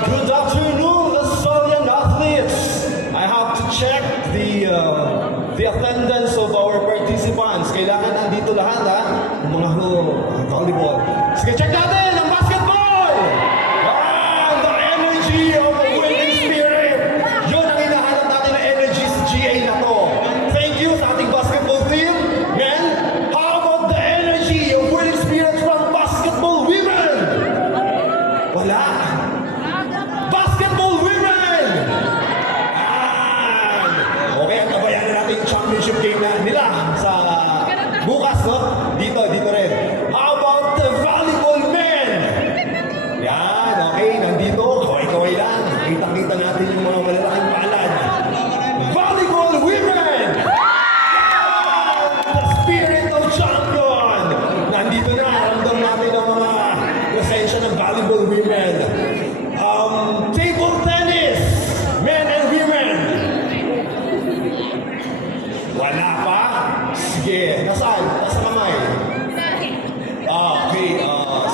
Good afternoon, Lasallian athletes. I have to check the attendance of our participants. Kailangan nandito lahat ha, yung mga volleyball. Sige, check natin ang basketball! The energy of the winning spirit. Yun ang hinahanap natin na energy sa GA na to. Thank you sa ating basketball team. Men, how about the energy of winning spirit from basketball women? Wala. Basketball women! Okay, ang tabayanan natin yung championship game na nila sa bukas, no? Dito rin. How about the volleyball men? Yan, okay, nandito, kaway-kaway lang. Kitang-kita natin yung mga malalaking palad. Volleyball women! Yan! The spirit of champion! Nandito na, ramdam natin ang mga presensya ng volleyball women. Table tennis, men and women. Wala pa? Sige, nasaan? Nasa kamay? Okay,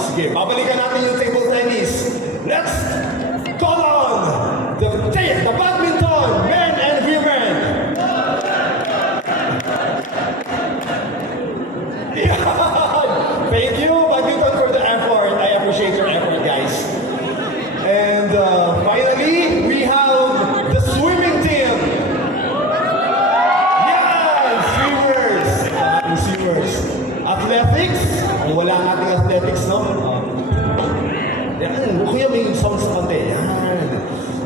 sige. Babalikan natin yung table tennis. Let's call on the badminton, men and women. Yan! Thank you, badminton, for the effort. I appreciate your effort, guys. And finally, we have the swimming team. Yan! Swimmers. Athletics. Kung wala nating athletics, no? Yan. Kuya, may sound sa konti. Yan.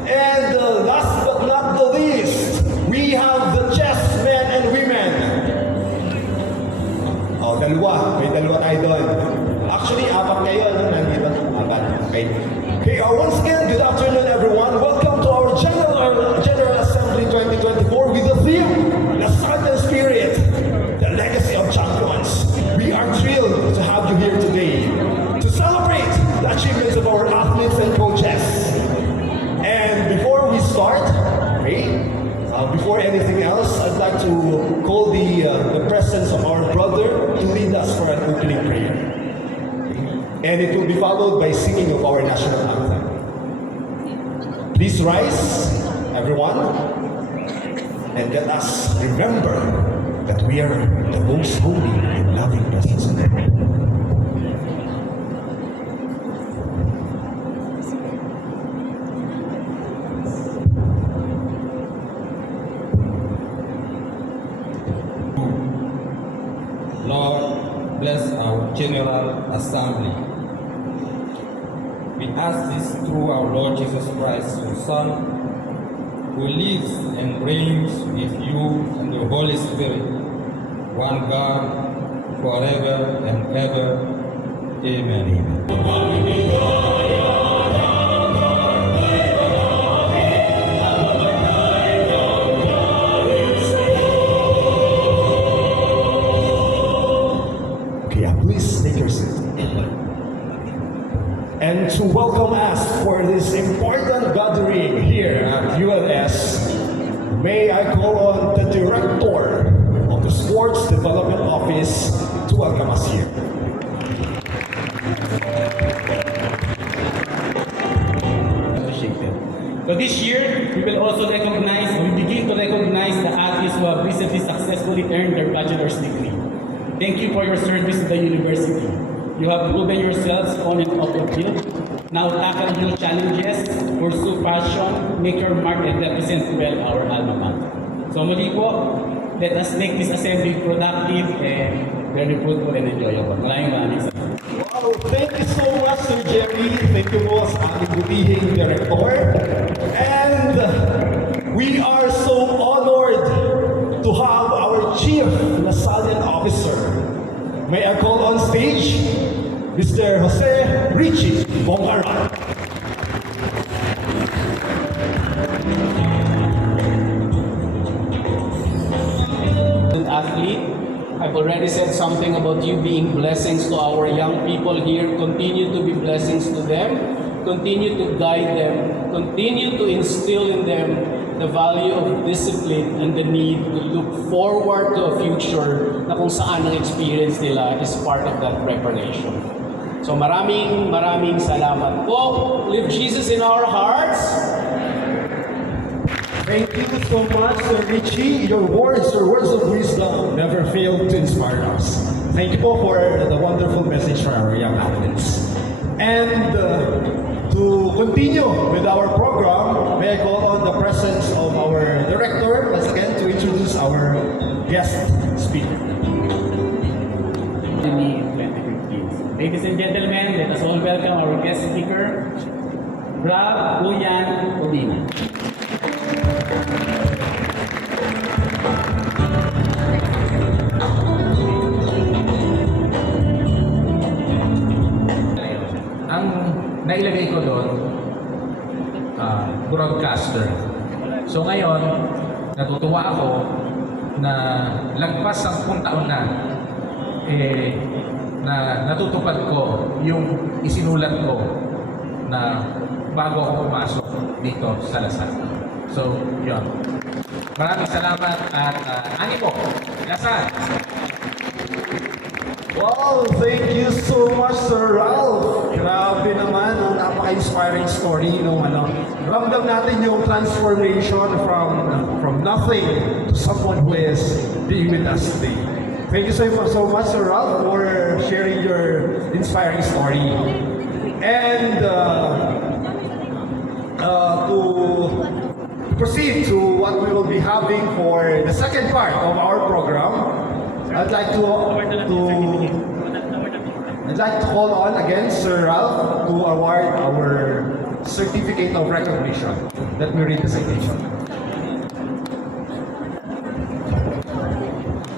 And last but not the least, we have the chess men and women. Dalawa. May dalawa tayo doon. Actually, apat kayo. Nandito. Apat. Okay. Okay, once again, good afternoon everyone. Welcome to our General Assembly 2024 with the theme, The Southern Spirit, the Legacy of Champions. We are thrilled to have you here today to celebrate the achievements of our athletes and coaches. And before we start, before anything else, I'd like to call the presence of our brother to lead us for an opening prayer. And it will be followed by singing of our national anthem. Please rise, everyone, and let us remember that we are the most holy and loving presence of God. Lord, bless our General Assembly. We ask this through our Lord Jesus Christ, your Son, who lives and reigns with you and the Holy Spirit, one God, forever and ever. Amen. Okay, please take your seat. And to welcome us for this important gathering here at ULS, may I call on the Director of the Sports Development Office to welcome us here. So this year, we will also begin to recognize the athletes who have recently successfully earned their bachelor's degree. Thank you for your service to the university. You have proven yourselves on and off the field. Now tackle new challenges, pursue passion, make your mark, and represent well our alma mater. So muli po, let us make this assembly productive and very fruitful and enjoyable. Maraming salamat. Wow, thank you so much, Sir Jerry. Thank you po sa ating butihing director. And we are so honored to have our Chief Lasallian Officer. May I call on stage Mr. Jose Richie Bongara. Athlete, I've already said something about you being blessings to our young people here. Continue to be blessings to them. Continue to guide them. Continue to instill in them the value of discipline and the need to look forward to a future na kung saan ang experience nila is part of that preparation. So maraming salamat po. Live Jesus in our hearts. Thank you so much, Sir Richie. Your words of wisdom never fail to inspire us. Thank you po for the wonderful message for our young athletes. And to continue with our program, may I call on the presence of our director once again to introduce our guest speaker. 2015. Ladies and gentlemen, let us all welcome our guest speaker, Rob Uyan Obina. Ang nailagay ko doon, broadcaster. So ngayon, natutuwa ako na lagpas 10 taon na, na natutupad ko yung isinulat ko na bago ako pumasok dito sa Lasal. So, yun. Maraming salamat at animo, Lasal! Wow, thank you so much, Sir Ralph. Grabe naman, ang napaka-inspiring story nung ramdam natin yung transformation from nothing to someone who is being with us today. Thank you so much, Sir Ralph, for sharing your inspiring story. And to proceed to what we will be having for the second part of our program, I'd like to call on again Sir Ralph to award our certificate of recognition. Let me read the citation.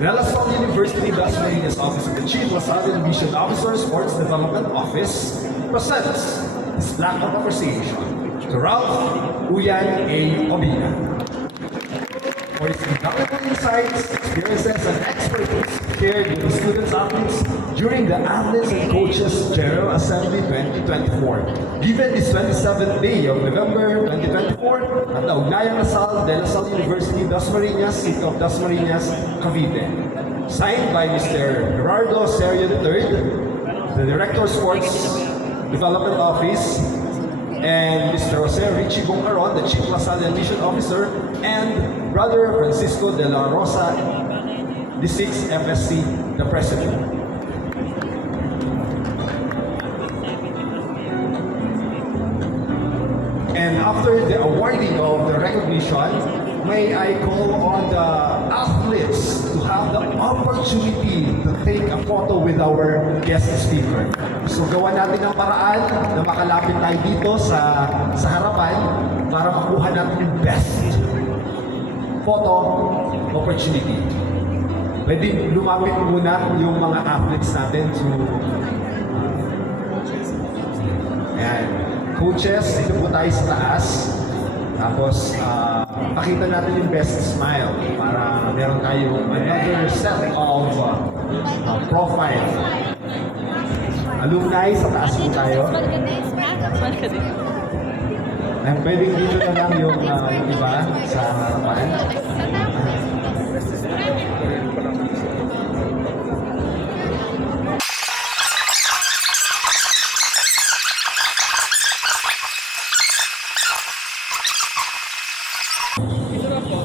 The La Salle University Dasmariñas Office of the Chief LaSalle Division Officer Sports Development Office presents this plaque of appreciation to Ralph Uyan A. Obina for his invaluable insights, experiences, and expertise shared with the students athletes during the Athletes and Coaches General Assembly 2024, given this 27th day of November 2024 at the Ugnayang Lasal de La Salle University, Dasmariñas, City of Dasmariñas, Cavite. Signed by Mr. Gerardo Serio III, the Director of Sports Development Office, and Mr. Jose Richie Bongcaron, the Chief LaSalle Admission Officer, and Brother Francisco de la Rosa, the 6th FSC, the President. And after the awarding of the recognition, may I call on the athletes to have the opportunity to take a photo with our guest speaker. So gawa natin ng paraan na makalapit tayo dito sa harapan para makuha natin yung best photo opportunity. Pwede lumapit muna yung mga athletes natin to ayan. Coaches, dito po tayo sa taas. Tapos, pakita natin yung best smile para meron tayong another set of profile. Alumni, sa taas po tayo. And pwedeng dito na lang yung iba sa harapan.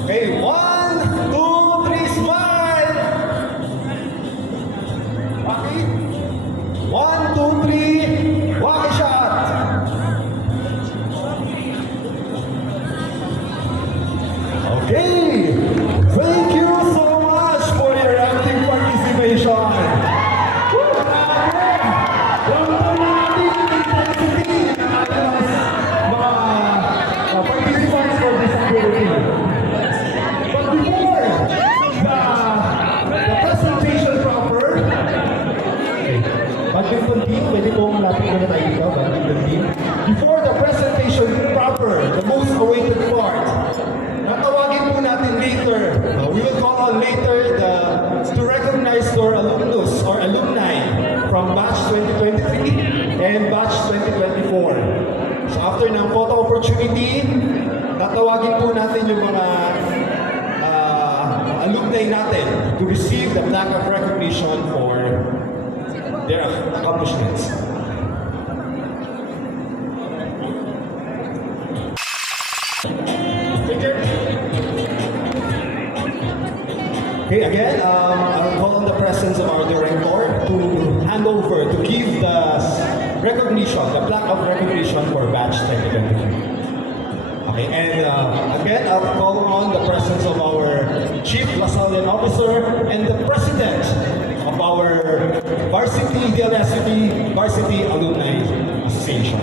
Okay, 1, 2, 3, smile! Okay. 1, 2, 3, walk shot! Okay, thank you so much for your active participation. Ramdam natin yung intensity ng ating mga participants for this activity. But before the presentation proper, bago yung team, pwede kong lapit muna tayo dito, bago yung team. Before the presentation proper, the most awaited part, natawagin po natin later, we will call on later to recognize our alumnus or alumni from batch 2023 and batch 2024. So after ng photo opportunity, tatawagin po natin yung mga alumni natin to receive the plaque of recognition for their accomplishments. recognition, the plaque of recognition for batch 2023. Okay, and again, I'll call on the presence of our Chief Lasallian Officer and the President of our Varsity DLSUT Varsity Alumni Association.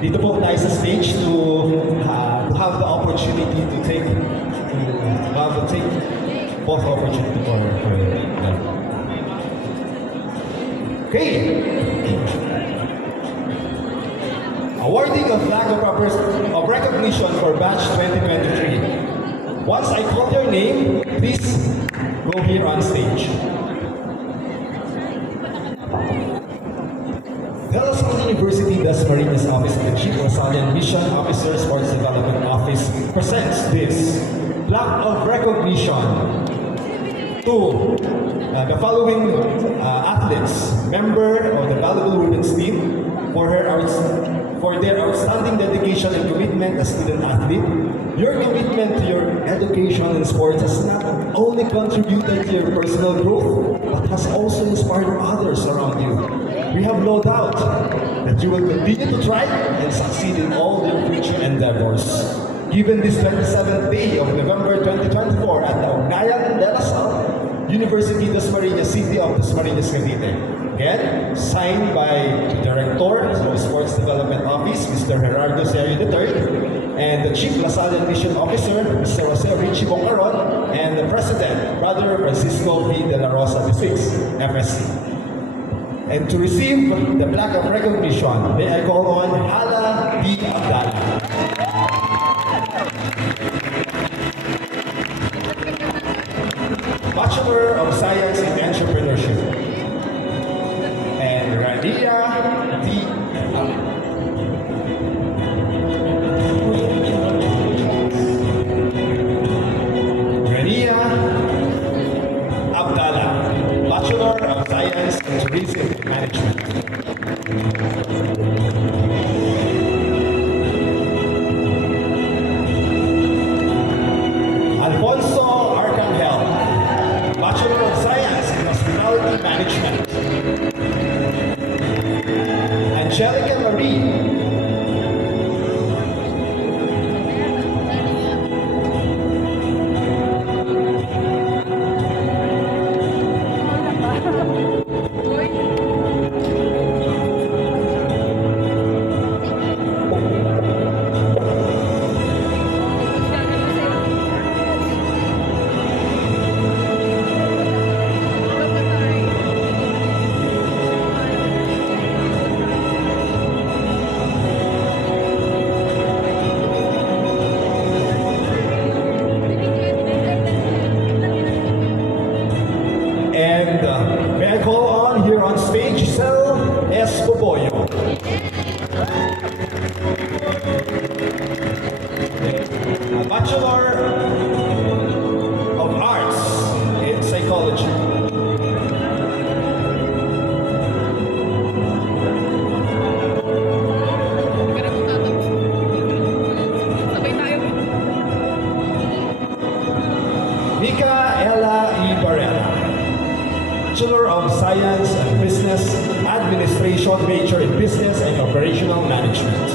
Dito po tayo sa stage to have the opportunity to take both opportunity for them. Okay. Awarding a flag of recognition for batch 2023. Once I call your name, please go here on stage. The La Salle University Dasmariñas Office of the Chief Lasallian Mission Officer Sports Development Office presents this plaque of recognition to the following athletes, member of the Valuable Women's Team, for their outstanding dedication and commitment as student athlete. Your commitment to your education and sports has not only contributed to your personal growth, but has also inspired others around you. We have no doubt that you will continue to thrive and succeed in all your future endeavors. Given this 27th day of November 2024 at the Ugayan de La Salle, University Dasmariñas, City of Dasmariñas, Cavite. Again, signed by the Director of the Sports Development Office, Mr. Gerardo Serio III, and the Chief Lasallian Mission Officer, Mr. Jose Richie Boncaron, and the President, Brother Francisco V. De La Rosa VI, FSC. And to receive the plaque of recognition, may I call on Hala B. Abdala. Bachelor of Science in Entrepreneurship. And Radia D. Rania Abdallah, Bachelor of Science in Tourism Management. Alfonso Arcangel, Bachelor of Science in Hospitality Management. Angelica Marie. And may I call on here on stage, Giselle S. Popoyo. A Bachelor of Arts in Psychology. Micaela E. Barrera, Bachelor of Science and Business Administration, major in Business and Operational Management.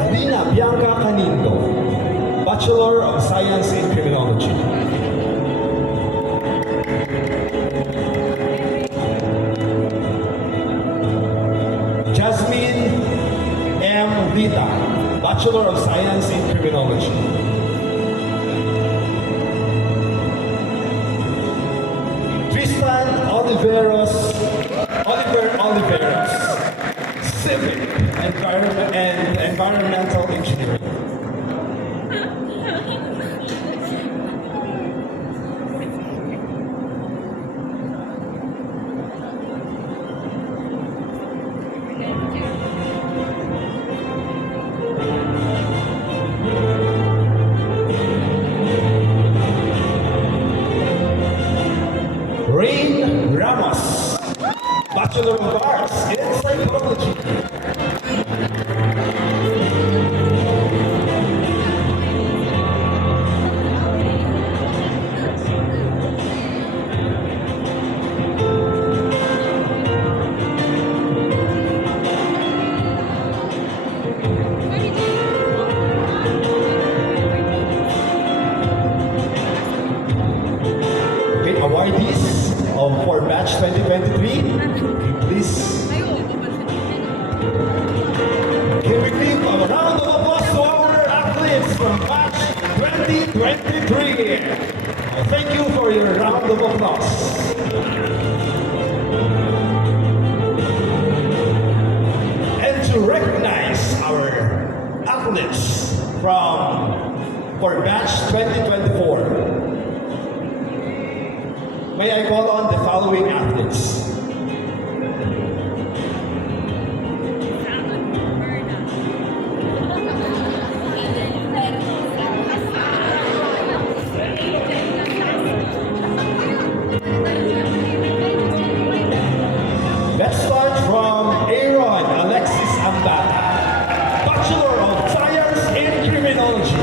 Alina Bianca Canindo, Bachelor of Science in Criminology. Jasmine M. Vita, Bachelor of Science in Criminology. Tristan Oliver Oliveros, Civic and Environmental Engineering. Rain Ramos, Bachelor of Arts in Psychology. round of applause. And to recognize our athletes for batch 2024, may I call on the following athletes. Let's start from Aaron Alexis Ambata, Bachelor of Science in Criminology.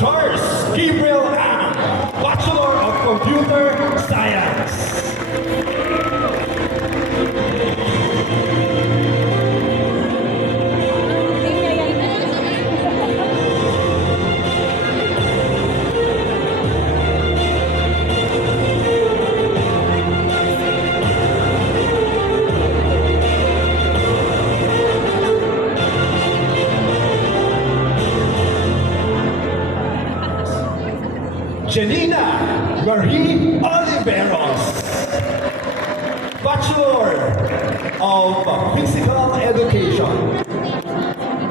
Charles Gabriel Ang, Bachelor of Computer Science. Janina Marie Oliveros, Bachelor of Physical Education.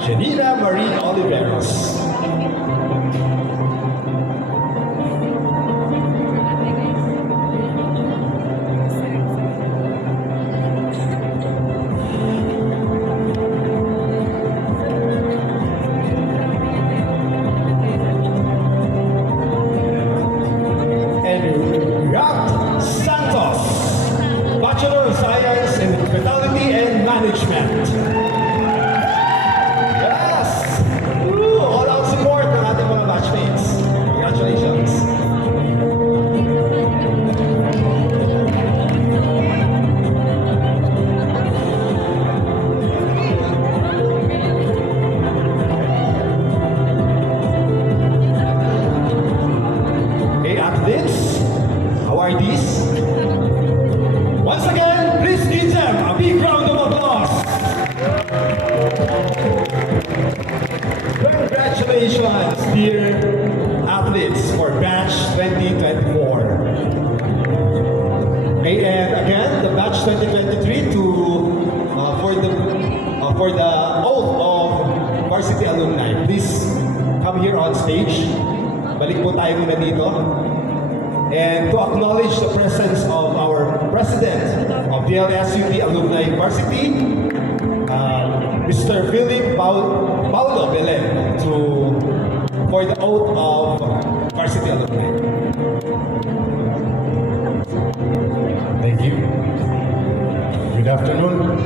Janina Marie Oliveros. And Rat Santos, Bachelor of Science in Hospitality and Management. Yes! Woo! All out support ng ating mga batchmates. Congratulations. Okay, athletes, awardees. Once again, please give them a big round of applause. Congratulations, dear athletes, for batch 2024. Okay, and again, the batch 2023 for the oath of varsity alumni. Please come here on stage. Balik po tayo muna dito. And to acknowledge the presence of our president of DLSUT Alumni Varsity, Mr. Philip Paulo Belen, for the oath of varsity alumni. Thank you. Good afternoon.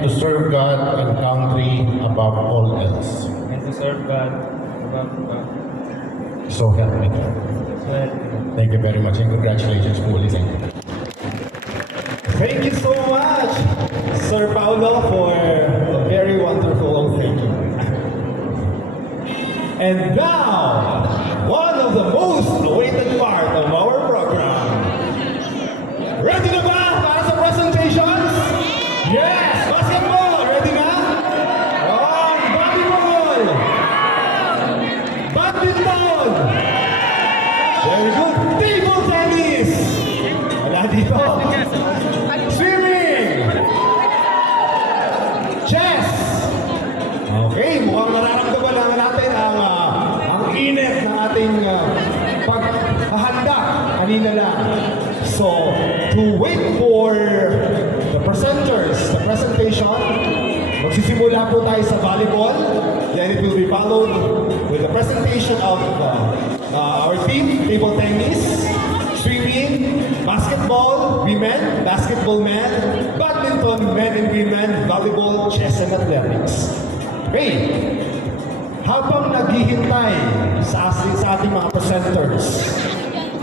To serve God and country above all else. And to serve God above God. So help me God. Thank you very much and congratulations, Police. Thank you so much, Sir Paulo, for a very wonderful oath. Thank you. And now, one of the most awaited part of our program. Ready na ba para sa presentations? Yes! Basketball! Ready na? Oh, volleyball! Badminton! Very good. Table tennis! Wala dito. Swimming! Chess! Okay, mukhang nararamdaman naman natin ang init ng ating paghahanda kanina lang. So, to wait for the presenters, the presentation, magsisimula po tayo sa volleyball. Then it will be followed with the presentation of our team, table tennis, swimming, basketball, women, basketball men, badminton, men and women, volleyball, chess, and athletics. Okay. Habang naghihintay sa ating mga presenters,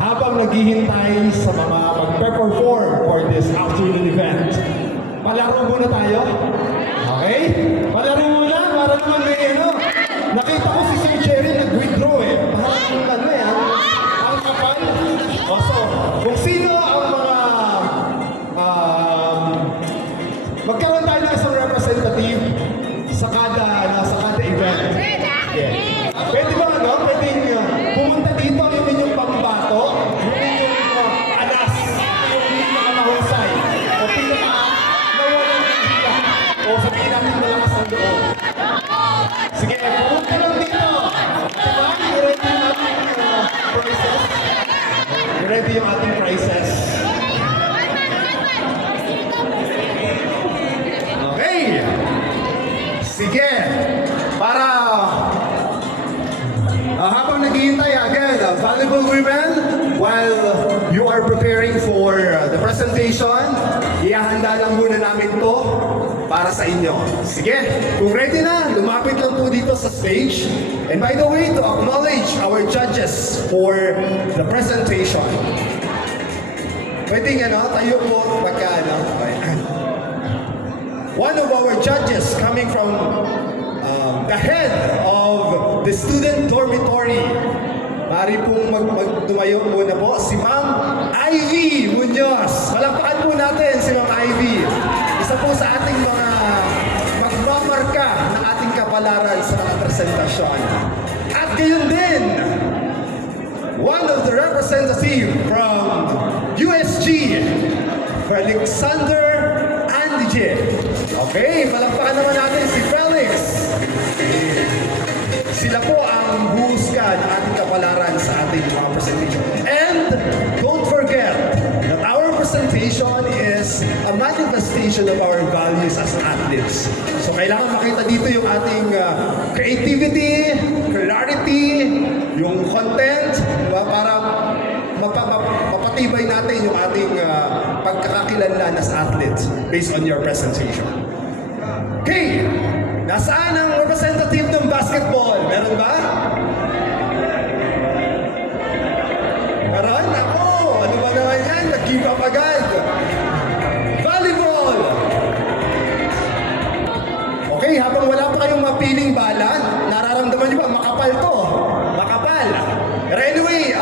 habang naghihintay sa mga magpe-perform for this afternoon event, palaro muna tayo. Okay? Palaro muna para naman may ano. Nakita ko si Sir Jerry nag-withdraw eh. Parang ano yan? Ang kapal. O so, kung sino ang mga magkaroon tayo ng isang representative sa kada event. Yeah. Pwede ba ano? Pwedeng pumunta dito yung inyong pambato, yung inyong alas, yung pinakamahusay, o pinakamawalang hila, o sabihin natin malakas ang loob. Sige, pumunta lang dito. Diba? I-ready yung ating prizes. I-ready yung ating prizes. Okay. Sige. Para habang naghihintay again, valuable women, while you are preparing for the presentation, ihahanda lang muna namin to para sa inyo. Sige, kung ready na, lumapit lang po dito sa stage. And by the way, to acknowledge our judges for the presentation. Pwedeng tayo po pagka one of our judges coming from the head of the student dormitory. Mari pong tumayo muna po si Ma'am Ivy Munoz. Palakpakan po natin si Ma'am Ivy. Isa po sa ating mga magmamarka ng ating kapalaran sa mga presentasyon. At gayon din, one of the representative from USG, Alexander Andige. Okay, palakpakan naman natin si Felix. Sila po ang buhusga ng ating kapalaran sa ating mga presentation. And don't forget that our presentation is a manifestation of our values as athletes. So kailangan makita dito yung ating creativity, clarity, yung content, diba? Para mapatibay natin yung ating pagkakakilanlan as athletes based on your presentation. Okay, nasaan ang representative ng basketball? Meron ba? Meron? Ako! Ano ba naman yan? Nag-give up agad. Volleyball! Okay, habang wala pa kayong mapiling bala, nararamdaman niyo ba? Makapal to. Makapal. Pero anyway,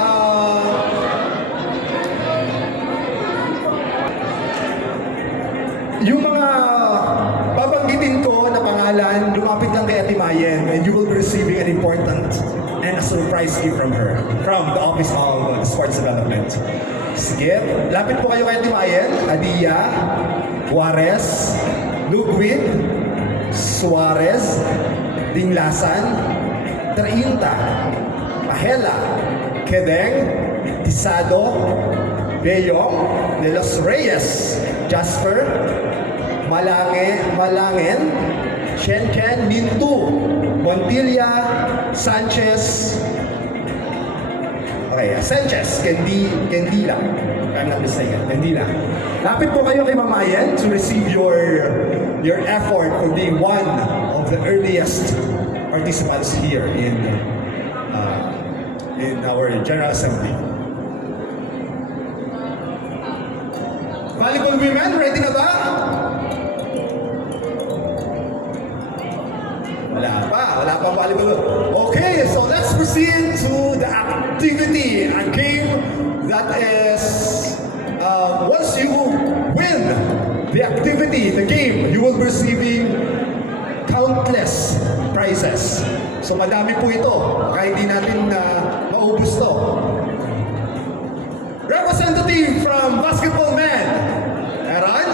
yung mga babanggitin ko na pangalan, lumapit lang kay Ate Mayen, and you will be receiving an important and a surprise gift from her, from the Office of Sports Development. Sige, lapit po kayo kay Ate Mayen, Adia, Juarez, Lugwin, Suarez, Dinglasan, Trainta, Pahela, Kedeng, Tisado, Beyong, De Los Reyes, Jasper, Malangin, Shenchen, Mintu, Montilla, Sanchez, Sanchez, Kendila, if I'm not mistaken, Kendila. Lapit po kayo kay Mamayan to receive your effort for being one of the earliest participants here in our General Assembly. Volleyball women, ready na ba? Wala pa volleyball. Okay, so let's proceed to the activity, a game that is, once you win the activity, the game, you will be receiving countless prizes. So madami po ito, baka hindi natin maubos to. Representative from Basketball Men. Aaron?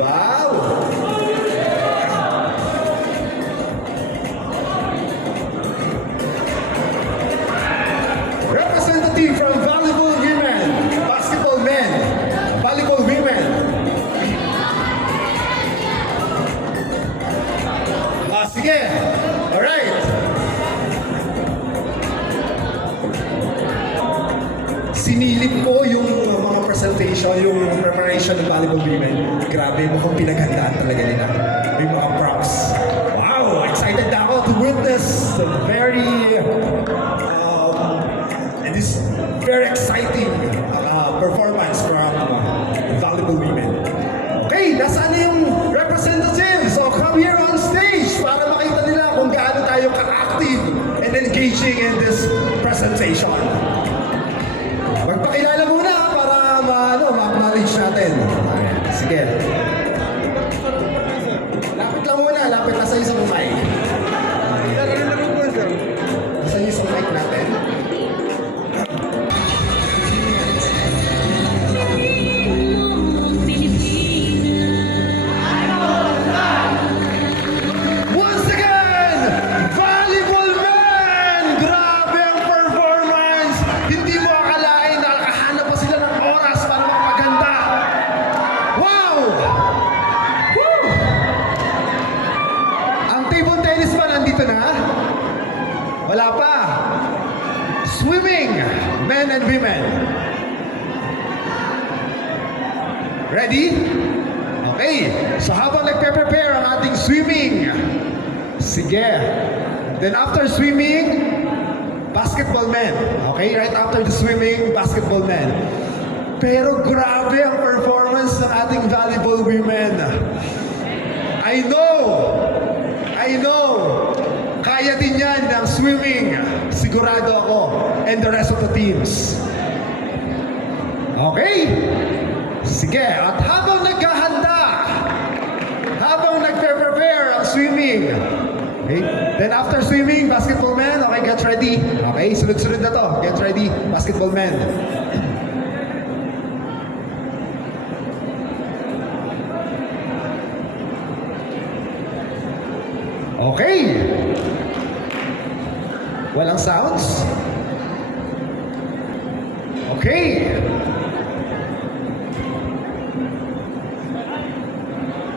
Wow! Representative from Volleyball Women. Basketball Men. Volleyball Women. Sige. Alright. Sinilip ko yung mga presentation, yung preparation ng Volleyball Women. Grabe, mukhang pinaghandaan talaga nila. May mga props. Wow! Excited na ako to witness the very presentation. Magpakilala muna para ma-acknowledge natin. Ayan, sige. Lapit lang muna, lapit na sa isang mic. Nasa isang mic natin. Once again, Volleyball Man! Grabe ang performance! Hindi mo akalain na nakahanap pa sila ng oras para magpaganda. Wow! Woo! Ang table tennis ba nandito na? Wala pa. Swimming, men and women. Ready? Okay. So habang nagpe-prepare ang ating swimming, sige. Then after swimming, basketball men. Okay? Right after the swimming, basketball men. Pero grabe ang performance ng ating volleyball women. I know. Kaya din yan ng swimming. Sigurado ako. And the rest of the teams. Okay? Sige. At habang naghahanda, habang nagpe-prepare ang swimming, okay? Then after swimming, basketball men, okay, get ready. Okay, sunod-sunod na to. Get ready, basketball men. Okay. Walang sounds? Okay.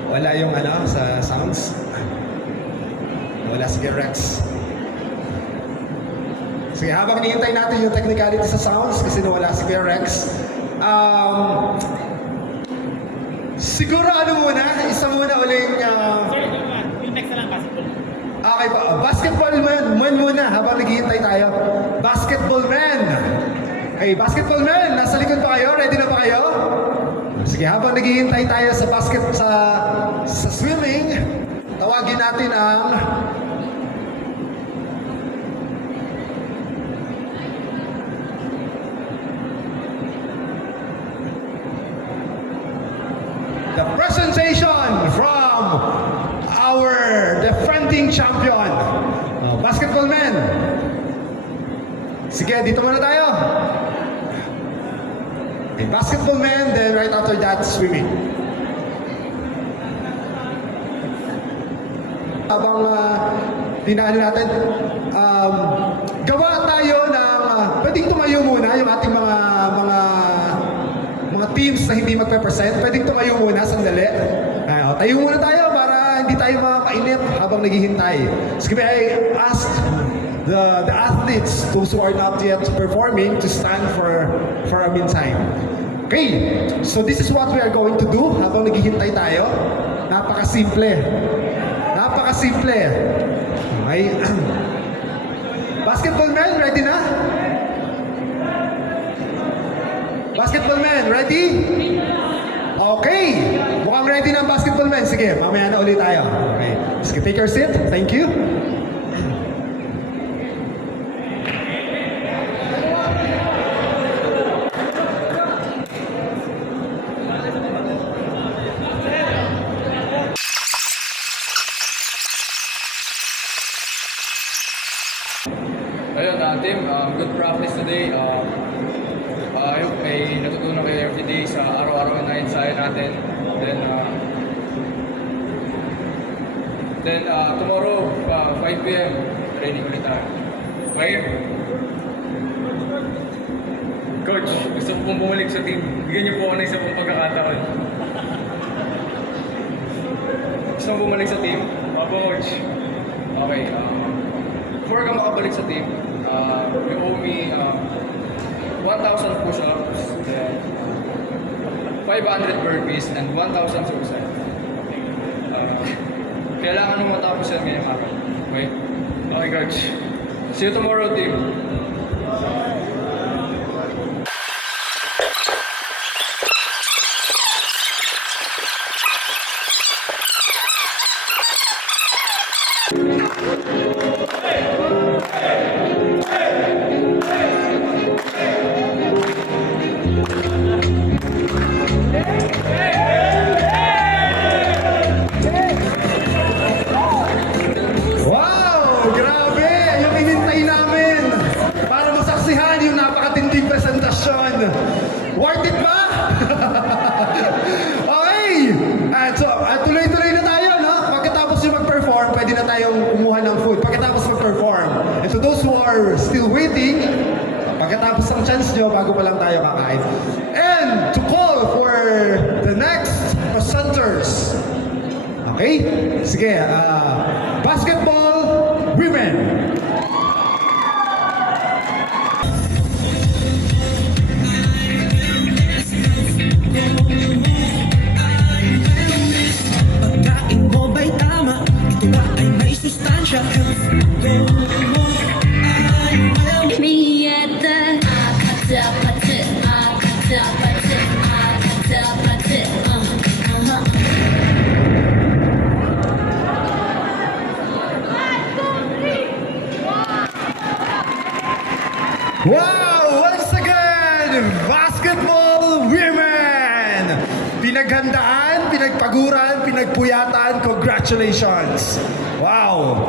Wala yung sa sounds. Wala, sige Rex. Sige, habang hinihintay natin yung technicality sa sounds kasi nawala si Kuya Rex. Siguro muna, isa muna uling... Yung next na lang, basketball. Okay pa, basketball man muna habang naghihintay tayo. Basketball man! Okay, basketball man, nasa likod pa kayo? Ready na pa kayo? Sige, habang naghihintay tayo sa swimming, tawagin natin ang the presentation from our defending champion, basketball men. Sige, dito muna tayo. Okay, basketball men, then right after that, swimming. Habang tinalo natin, gawa tayo ng, pwedeng tumayo muna yung ating mga teams na hindi magpe-present. Pwedeng tumayo muna, sandali. Tayo muna tayo para hindi tayo makakainip habang naghihintay. So, I asked the athletes, those who are not yet performing, to stand for a meantime. Okay, so this is what we are going to do habang naghihintay tayo. Napakasimple. Napakasimple. Okay. Basketball men, ready na? Basketball men, ready? Okay. Mukhang ready na ang basketball men. Sige, mamaya na ulit tayo. Okay. Sige, take your seat. Thank you. Ayun, team, good practice today. I hope may natutunan kayo everyday sa araw-araw na ensayo natin. Then tomorrow, 5 p.m., training ulit tayo. Okay? Coach, gusto ko pong bumalik sa team. Bigyan niyo po ako ng isa pong pagkakataon. Gusto mo bumalik sa team? Opo, Coach. Okay, before ka makabalik sa team, you owe me 1,000 push-ups, 500 burpees, and 1,000 suicide. Kailangan mo matapos yan ngayong araw. Okay? Okay, Coach. See you tomorrow, team. tayong kumuha ng food pagkatapos mag-perform. And to those who are still waiting, pagkatapos ng chance nyo, bago pa lang tayo kakain. And to call for the next presenters. Okay? Sige, basketball women. Pagkain mo ba'y tama? Ito ba ay may sustansya? Me at the akatapate, akatapate, akatapate, Wow! Once again, basketball women! Pinaghandaan, pinagpaguran, pinagpuyatan, congratulations! Wow!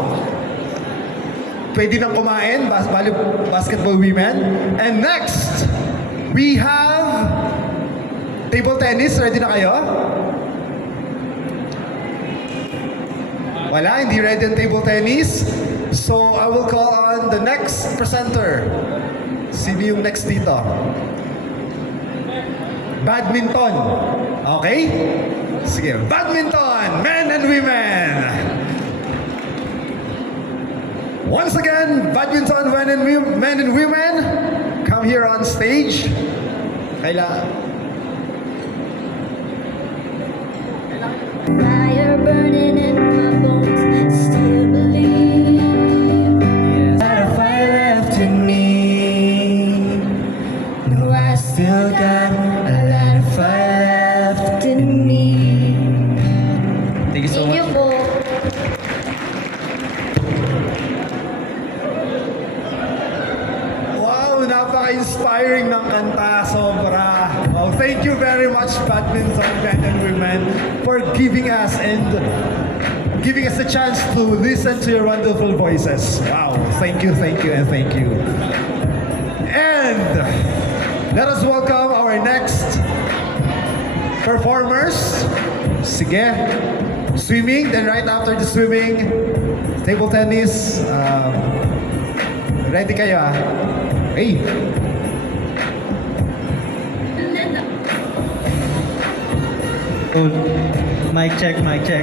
Pwede nang kumain, basketball women. And next, we have table tennis. Ready na kayo? Wala, hindi ready ang table tennis. So, I will call on the next presenter. Sino yung next dito? Badminton. Okay? Sige, badminton, men and women. Once again, badminton men and women, come here on stage. fire burning in my bones. Still believe. A lot of fire left in me. No, I still got a lot of fire left in me. Thank you so Thank much. you po. Wow, napaka-inspiring ng kanta, sobra. Wow, thank you very much, badminton men and women, for giving us a chance to listen to your wonderful voices. Wow, thank you, and thank you. And let us welcome our next performers. Sige, swimming, then right after the swimming, table tennis. Ready kayo ah? Hey! Mic check, mic check.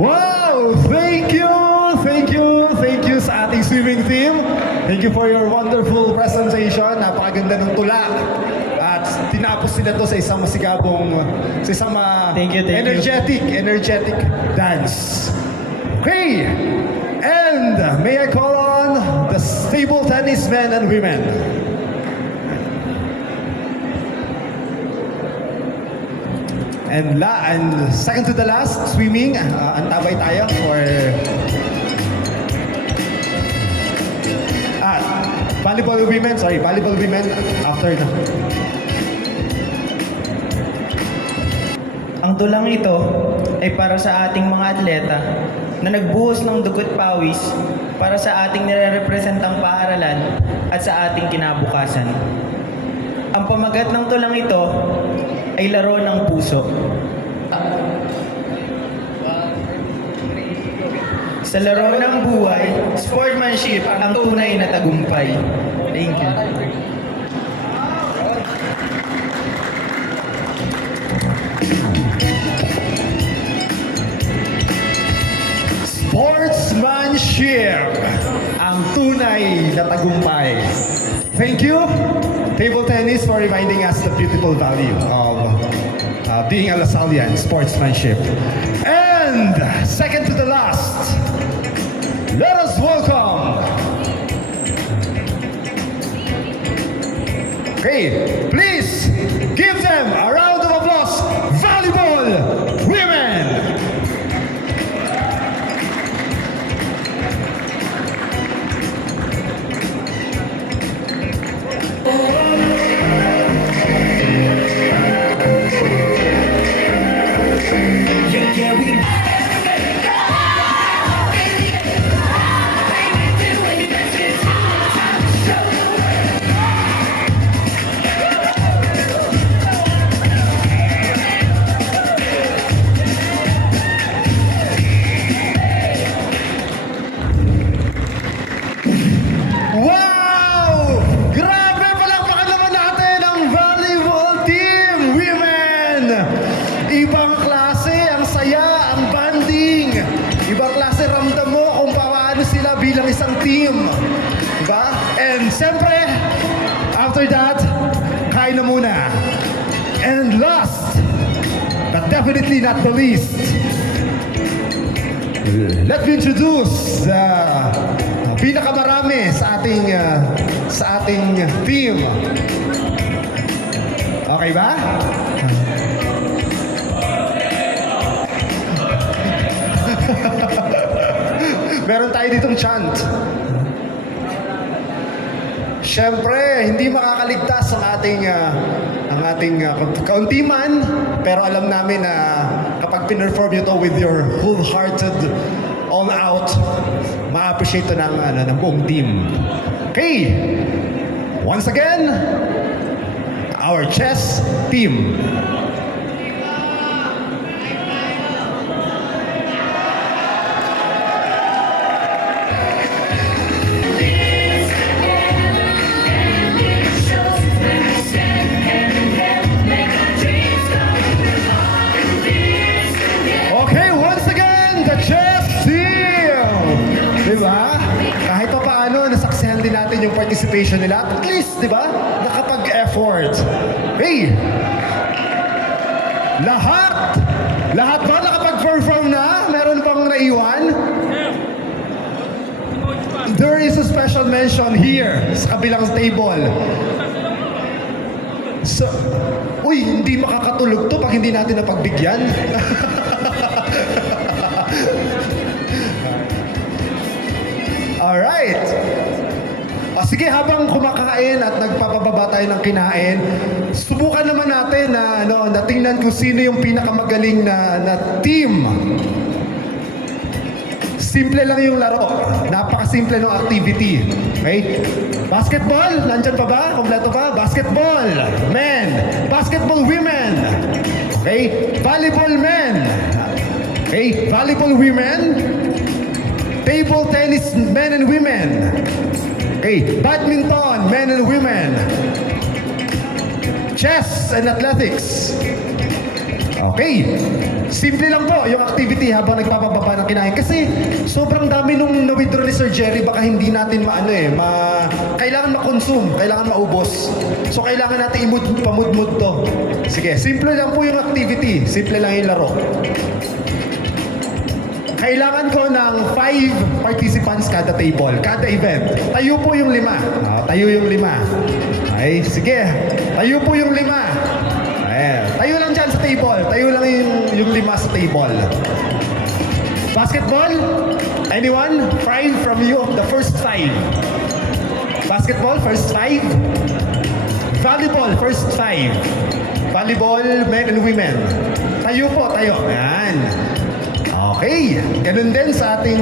Wow! Thank you sa ating swimming team. Thank you for your wonderful presentation. Napakaganda ng tulak. At tinapos sila to sa isang masigabong, sa isang Thank you. energetic dance. Okay! And may I call on the table tennis men and women. And second to the last, swimming. Antabay tayo for volleyball women after na. Ang tulang ito ay para sa ating mga atleta na nagbuhos ng dugo't pawis para sa ating nire-representang paaralan at sa ating kinabukasan. Ang pamagat ng tulang ito ay laro ng puso. Sa laro ng buhay, sportsmanship ang tunay na tagumpay. Thank you. Sportsmanship ang tunay na tagumpay. Thank you, table tennis, for reminding us the beautiful value of being a Lasallian, sportsmanship. And second to the last, let us welcome. Okay, please team. Diba? And siyempre, after that, kain na muna. And last, but definitely not the least, let me introduce the pinakamarami sa ating team. Okay ba? Meron tayo ditong chant. Siyempre, hindi makakaligtas ang ating kaunti man, pero alam namin na kapag pinerform nyo to with your wholehearted, all out, ma-appreciate to ng buong team. Okay, once again, our chess team. Okay, once again, the chess team! Diba? Kahit pa paano, nasaksihan din natin yung participation nila. At least, diba? Nakapag-effort. Hey! Lahat ba nakapag-perform na? Meron pang naiwan? There is a special mention here sa kabilang table. So, uy, hindi makakatulog to pag hindi natin napagbigyan. Alright. Sige, habang kumakain at nagpapababa tayo ng kinain, subukan naman natin na natingnan kung sino yung pinakamagaling na team. Simple lang yung laro. Napakasimple ng activity. Okay? Basketball, nandyan pa ba? Kompleto pa? Basketball, men. Basketball, women. Okay? Volleyball, men. Okay? Volleyball, women. Table tennis, men and women. Okay? Badminton, men and women. Chess and athletics. Okay. Simple lang po yung activity habang nagpapababa ng kinain. Kasi sobrang dami nung na-withdraw ni Sir Jerry, baka hindi natin kailangan ma-consume, kailangan maubos. So kailangan natin pamudmud to. Sige, simple lang po yung activity. Simple lang yung laro. Kailangan ko ng 5 participants kada table, kada event. Tayo po yung 5. Tayo yung 5. Ay, sige. Tayo po yung 5. Ayan. Tayo lang dyan sa table. Tayo lang yung 5 sa table. Basketball? Anyone? 5 from you of the first 5. Basketball, first 5. Volleyball, first 5. Volleyball, men and women. Tayo po, tayo. Ayan. Okay. Ganun din sa ating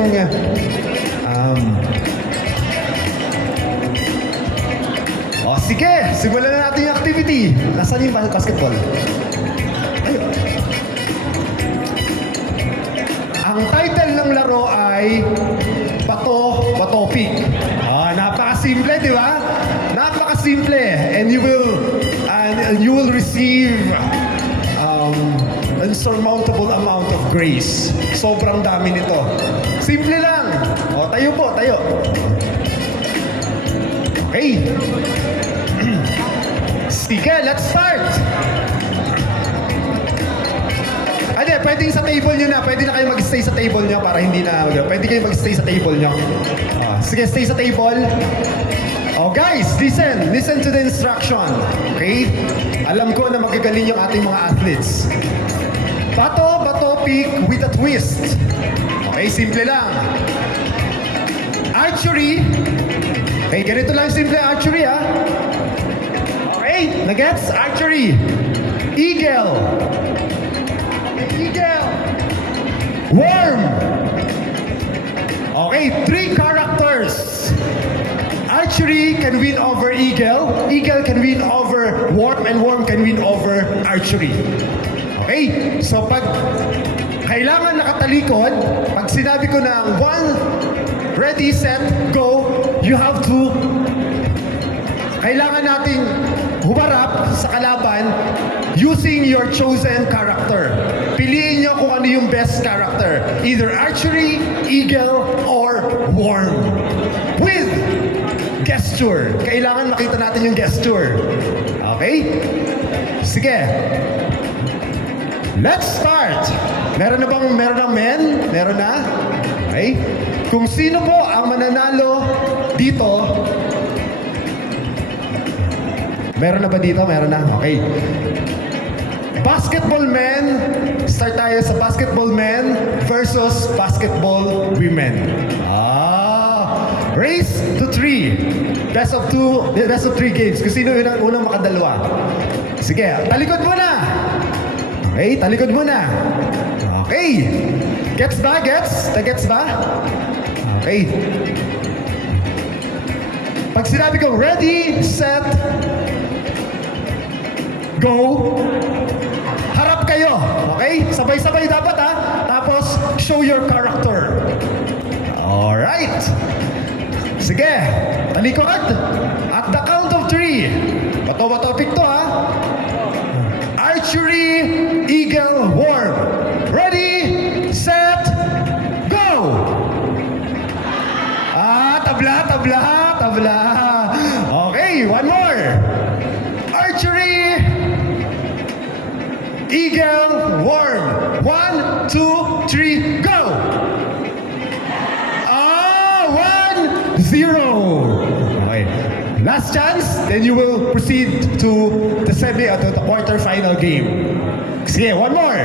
sige, simulan na natin yung activity. Nasaan yung basketball? Ayun. Ang title ng laro ay Bato Pick. Napakasimple, di ba? Napakasimple. And you will receive unsurmountable amount of grace. Sobrang dami nito. Simple lang. Tayo po, tayo. Okay. Sige, let's start! Pwedeng sa table nyo na. Pwede na kayo mag-stay sa table nyo para hindi na... Pwede kayo mag-stay sa table nyo. Sige, stay sa table. Guys, listen to the instruction. Okay? Alam ko na magagaling yung ating mga athletes. Bato pick with a twist. Okay, simple lang. Archery. Okay, ganito lang simple archery, ha? Okay, nagets? Archery. Eagle. Okay, eagle. Worm. Okay, 3 characters. Archery can win over eagle. Eagle can win over worm, and worm can win over archery. Okay, so pag kailangan nakatalikod, pag sinabi ko ng 1, ready, set, go, you have to, kailangan nating humarap sa kalaban using your chosen character. Piliin nyo kung ano yung best character. Either archery, eagle, or worm. with gesture. Kailangan makita natin yung gesture. Okay? Sige. Let's start. Meron ng men? Meron na? Okay? Kung sino po ang mananalo dito, meron na ba dito? Meron na? Okay. Basketball men, start tayo sa basketball men versus basketball women. Race to 3. Best of 3 games. Kung sino yung unang makadalawa. Sige, talikod muna. Okay, talikod muna. Okay. Gets ba? Gets? Gets ba? Okay. Pag sinabi ko, ready, set, go, harap kayo. Okay? Sabay-sabay dapat ha. Tapos, show your character. Alright. Sige. Talikod. At the count of 3. Bato topic to ha. Archery, eagle, worm. Ready, set, go! Tabla. Okay, one more. Archery, eagle, worm. 1, 2, 3, go! 1-0. Okay. Last chance, then you will proceed to the quarter-final game. Sige, one more.